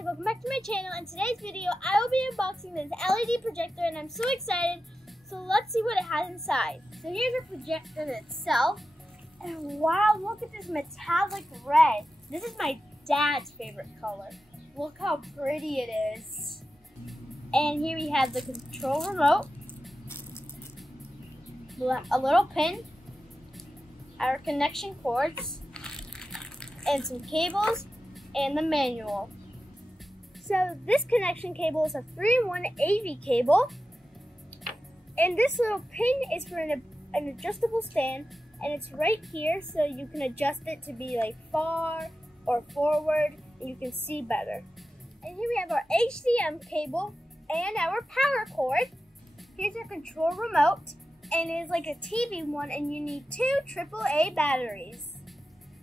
guys, welcome back to my channel. In today's video, I will be unboxing this LED projector and I'm so excited. So let's see what it has inside. So here's the projector itself. And wow, look at this metallic red. This is my dad's favorite color. Look how pretty it is. And here we have the control remote, a little pin, our connection cords, and some cables, and the manual. So this connection cable is a 3-in-1 AV cable, and this little pin is for an adjustable stand, and it's right here so you can adjust it to be like far or forward and you can see better. And here we have our HDMI cable and our power cord. Here's our control remote, and it is like a TV one, and you need 2 AAA batteries.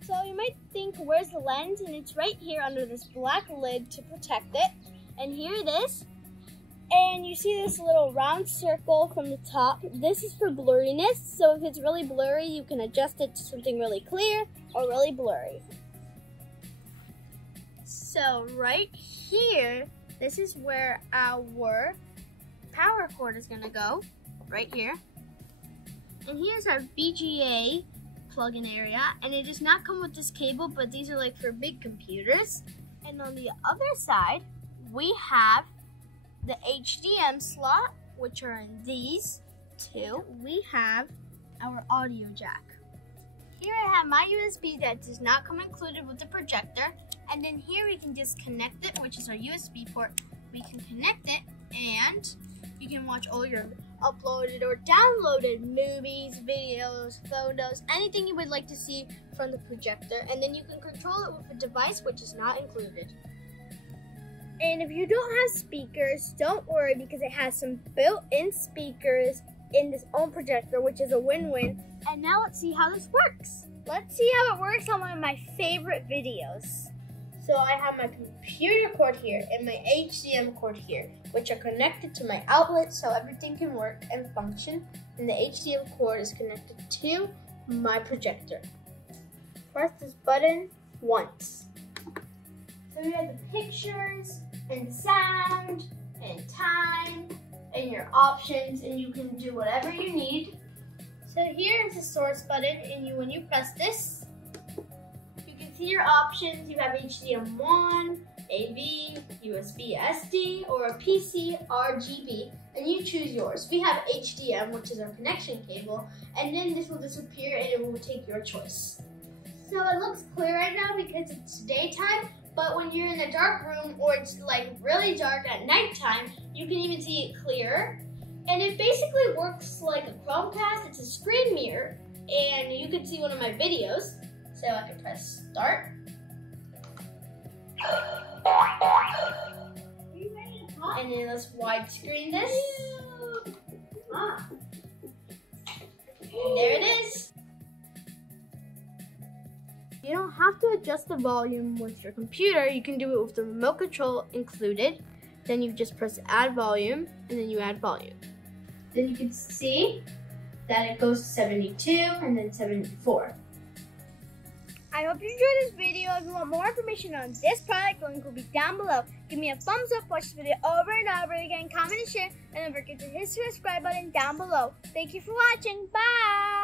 So you might think, where's the lens? And it's right here under this black lid to protect it. And here it is. And you see this little round circle from the top. This is for blurriness. So if it's really blurry, you can adjust it to something really clear or really blurry. So right here, this is where our power cord is gonna go, right here. And here's our VGA plug-in area, and it does not come with this cable, but these are like for big computers. And on the other side, we have the HDMI slot, which are in these two. We have our audio jack. Here I have my USB that does not come included with the projector, and then here we can just connect it, which is our USB port. We can connect it, and you can watch all your uploaded or downloaded movies, videos, photos, anything you would like to see from the projector, and then you can control it with a device which is not included. And if you don't have speakers, don't worry, because it has some built-in speakers in this own projector, which is a win-win. And now let's see how this works. Let's see how it works on one of my favorite videos. So I have my computer cord here and my HDMI cord here, which are connected to my outlet so everything can work and function. And the HDMI cord is connected to my projector. Press this button once. So we have the pictures and sound and time and your options, and you can do whatever you need. So here is the source button, and when you press this, see your options. You have HDMI 1, AV, USB SD, or a PC RGB, and you choose yours. We have HDMI, which is our connection cable, and then this will disappear and it will take your choice. So it looks clear right now because it's daytime, but when you're in a dark room or it's like really dark at nighttime, you can even see it clearer. And it basically works like a Chromecast. It's a screen mirror, and you can see one of my videos. So I can press start. And then let's widescreen this. And there it is. You don't have to adjust the volume with your computer. You can do it with the remote control included. Then you just press add volume, and then you add volume. Then you can see that it goes to 72 and then 74. I hope you enjoyed this video. If you want more information on this product, the link will be down below. Give me a thumbs up, watch this video over and over again, comment and share, and don't forget to hit the subscribe button down below. Thank you for watching. Bye!